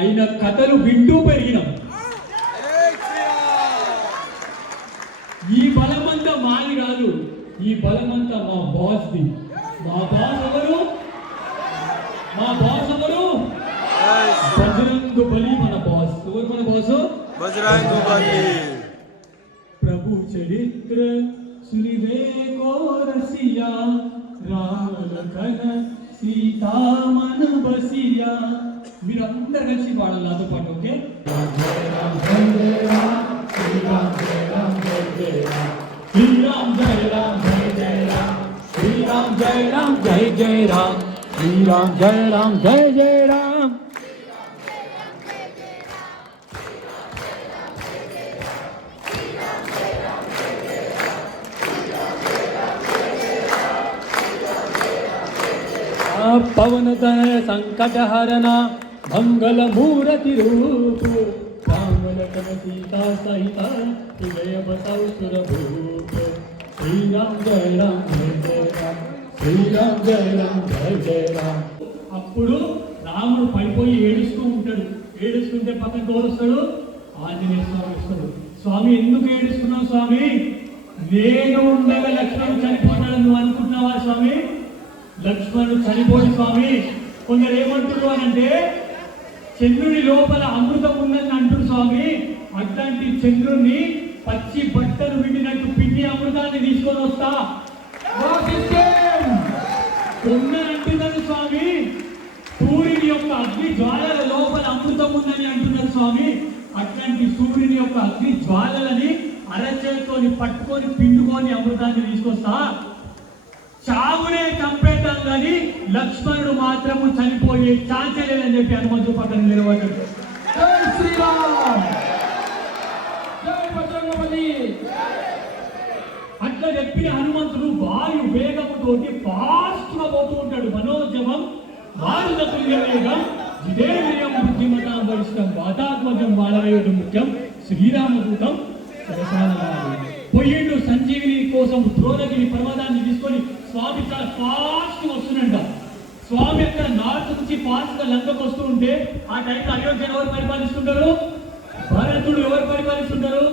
ఆయన కథలు వింటూ పెరిగినాం. ఈ బలమంతా మాది కాదు, ఈ బలమంతా మా బాస్ది. మా బాస్ ఎవరు? బజరంగ్ బలి మన బాస్. ఎవరు మన బాస్? బజరంగ్ బలి. ప్రభు చరిత్ర సునివే కో రసియా, రామ లఖన సీతా మన బసియా. మీరందరూ కలిసి పాడాలి నాతో పాటు. ఓకే? శ్రీరామ్ జయ రామ్ శ్రీరామ్ జయ రామ్ జయ జయ రామ్, శ్రీరామ్ జయ రామ్ జయ జయ రామ్, శ్రీరామ్ జయ రామ్ జయ జయ రామ్, శ్రీరామ్ జయ రామ్ జయ జయ రామ్. పవనతనయ సంకటహరణ మంగళ మూరతి రూపు, రామలఖన సీతా సహిత హృదయ బసవు సురభూప. శ్రీరామ్ జయ రామ్ జయ జయ రామ్, శ్రీరామ్ జయ రామ్ జయ జయ రామ్. అప్పుడు రాముడు పడిపోయి ఏడుస్తూ ఉంటాడు. ఏడుస్తుంటే పక్కన ఎవరు వస్తాడు? ఆంజనేయ స్వామి వస్తాడు. స్వామి ఎందుకు ఏడుస్తున్నావు స్వామి? నేను ఉండగా లక్ష్మణుడు చనిపోతాడు నువ్వు అనుకుంటున్నావా స్వామి? లక్ష్మణుడు చనిపోడు స్వామి. కొందరు ఏమంటారు అని అంటే చంద్రుని లోపల అమృతం ఉందని అంటారు స్వామి. అట్లాంటి చంద్రుణ్ణి పచ్చి బట్టలు పిండినట్టు పిండి అమృతాన్ని తీసుకొని వస్తా అంటున్నారు స్వామి. సూర్యుని యొక్క అగ్ని జ్వాలల లోపల అమృతం ఉందని అంటున్నారు స్వామి. అట్లాంటి సూర్యుని యొక్క అగ్ని జ్వాలలని అరచేతోని పట్టుకొని పిండుకొని అమృతాన్ని తీసుకొస్తా. చావునే చంపేద్దాం కానీ లక్ష్మణుడు మాత్రము చనిపోయే ఛాన్స్ లేదని చెప్పి హనుమంతుడు పక్కన నిలబడ్డాడు. జై శ్రీరామ్, జై బజరంగబలి. అట్లా చెప్పిన హనుమంతుడు వాయు వేగముతోటి ఫాస్ట్ గా పోతూ ఉంటాడు. మనోజవం వారుదతుల్య వేగం జిదేంద్రియం బుద్ధిమతాం వరిష్టం వాతాత్మజం వాడవేయడం ముఖ్యం శ్రీరామదూతం పోయిండు. సంజీవిని కోసం ద్రోణగిరి పర్వతాన్ని తీసుకొని స్వామి చాలా ఫాస్ట్ వస్తుందంట. స్వామి అక్కడ నార్త్ నుంచి ఫాస్ట్ గా లంకకు వస్తూ ఉంటే ఆ టైంలో అయోధ్యను ఎవరు పరిపాలిస్తుంటారు? భరతుడు. ఎవరు పరిపాలిస్తుంటారు?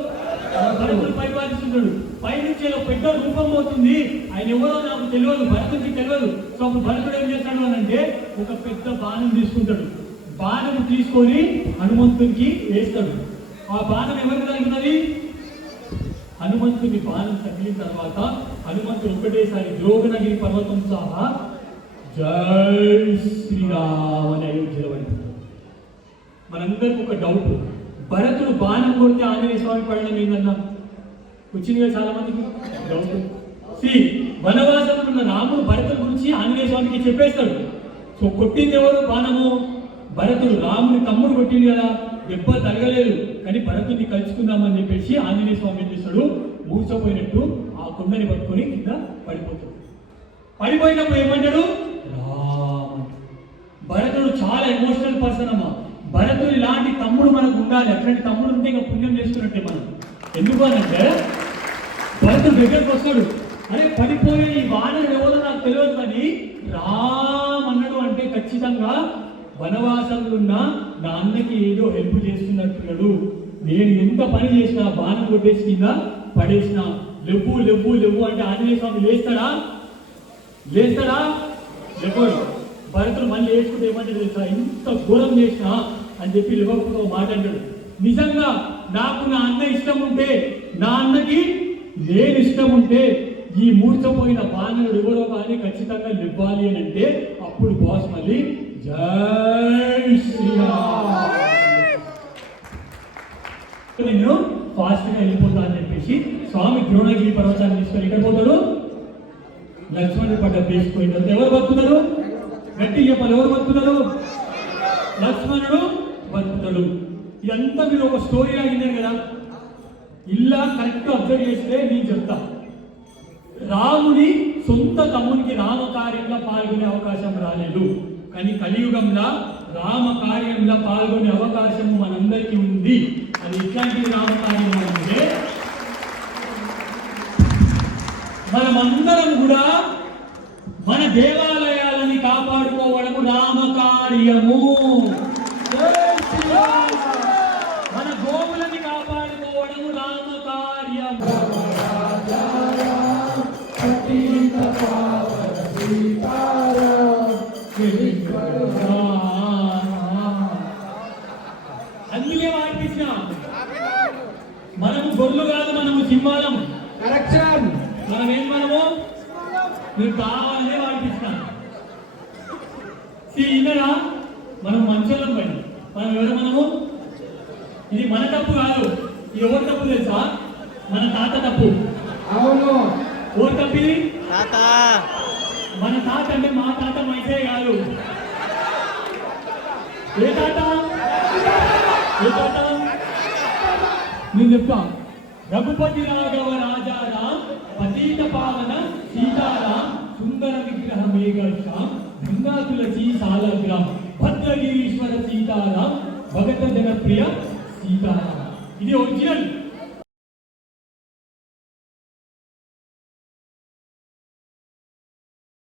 భరతుడు పరిపాలిస్తుంటాడు. పైనుంచి పెద్ద రూపం అవుతుంది. ఆయన ఎవరో నాకు తెలియదు, భరతుడికి తెలియదు. సో అప్పుడు భరతుడు ఏం చేస్తాడు అని అంటే ఒక పెద్ద బాణం తీసుకుంటాడు. బాణం తీసుకొని హనుమంతునికి వేస్తాడు. ఆ బాణం ఎవరికి తగ్గుతుంది? హనుమంతుని బాణం తగిలిన తర్వాత హనుమంతుడు ఒకటేసారి ద్రోణగిరి పర్వతం సహా జై శ్రీరామ్ అని అయోధ్యలో పడిపోతాడు. మనందరికి ఒక డౌట్, భరతుడు బాణం కొడితే ఆంజనేయ స్వామి పడడం ఏందన్నా వచ్చింది కదా చాలా మందికి డౌట్. వనవాసంలో ఉన్న రాముడు భరతుడి గురించి ఆంజనేయ స్వామికి చెప్పేస్తాడు. సో కొట్టింది ఎవరు బాణము? భరతుడు. రాముని తమ్ముడు కొట్టింది కదా, దెబ్బ తగలేదు కానీ భరతుడిని కలుసుకుందామని చెప్పేసి ఆంజనేయ స్వామి ఏం చేస్తాడు? మూర్చపోయినట్టు ఆ కొండని పట్టుకొని కింద పడిపోతాడు. పడిపోయినప్పుడు ఏమంటాడు? రామ్. భరతుడు చాలా ఎమోషనల్ పర్సన్ అమ్మా. భరతుడు ఇలాంటి తమ్ముడు మనకు ఉండాలి. అట్లాంటి తమ్ముడు ఉంటే ఇంకా పుణ్యం చేస్తున్నట్టే మనం. ఎందుకు అనంటే భరతుడు దగ్గరకు వస్తాడు. అరే పడిపోయే ఈ వానరుడు ఎవరో నాకు తెలియదు కానీ రామ్ అన్నాడు అంటే ఖచ్చితంగా వనవాసంలో ఉన్న నా అన్నకి ఏదో హెల్ప్ చేస్తున్నట్టున్నాడు. నేను ఎంత పని చేసినా బాణం కొట్టేసి కింద పడేసిన లెవ్వు లెవ్వు లెవ్వు అంటే ఆంజనేయ స్వామి లేస్తాడా? లేవడు. భరతుడు మళ్ళీ వేసుకుంటే ఏమంటే తెలుసా, ఇంత ఘోరం చేసినా అని చెప్పి లేవకుండా మాట అంటాడు. నిజంగా నాకు నా అన్న ఇష్టం ఉంటే, నా అన్నకి నేను ఇష్టం ఉంటే ఈ మూర్చపోయిన బాణుడు ఎవరో కానీ ఖచ్చితంగా ఇవ్వాలి అని అంటే అప్పుడు బాస్ మళ్ళీ జై శ్రీరామ్ నేను ఫాస్ట్ గా వెళ్ళిపోతా అని చెప్పేసి స్వామి ద్రోణగిరి పర్వతాన్ని తీసుకొని ఎక్కడ పోతాడు? లక్ష్మణుడి పడ్డ వేసిపోయిన ఎవరు బతుకుతారు? గట్టి చెప్పాలి, ఎవరు బతుకుతారు? లక్ష్మణుడు బతుకుతాడు. ఇదంతా మీరు ఒక స్టోరీ లాగినారు కదా, ఇలా కరెక్ట్ అబ్జర్వ్ చేస్తే నేను చెప్తా. రాముని సొంత తమ్మునికి రామ కార్యంలో పాల్గొనే అవకాశం రాలేదు, కానీ కలియుగంలో రామ కార్యంలో పాల్గొనే అవకాశం మనందరికీ ఉంది. అది ఇట్లాంటి రామ కార్యం అంటే మనమందరం కూడా మన దేవాలయాలని కాపాడుకోవడము రామ కార్యము. గొర్రెలు కాదు మనము, సింహాలం. కరెక్షన్. మనం ఏం మనము? మీరు కావాలనే వాడిపిస్తాను. ఇన్నరా మనం మంచోళ్ళం పైన, మనం ఎవరు మనము? ఇది మన తప్పు కాదు. ఇది ఎవరి తప్పు తెలుసా? మన తాత తప్పు. అవును. ఎవరు తప్పు ఇది? తాత. మన తాత అంటే మా తాత మైసే కాదు. ఏ తాత? ఏ తాత? నేను చెప్తా. రఘుపతి రాఘవ రాజారాం, పతీత పావన సీతారాం, సుందర విగ్రహ మేఘర్షాం, గంగా తులసి సాలగ్రాం, భద్రగిరీశ్వర సీతారాం, భగత జనప్రియ సీతారాం. ఇది ఒరిజినల్.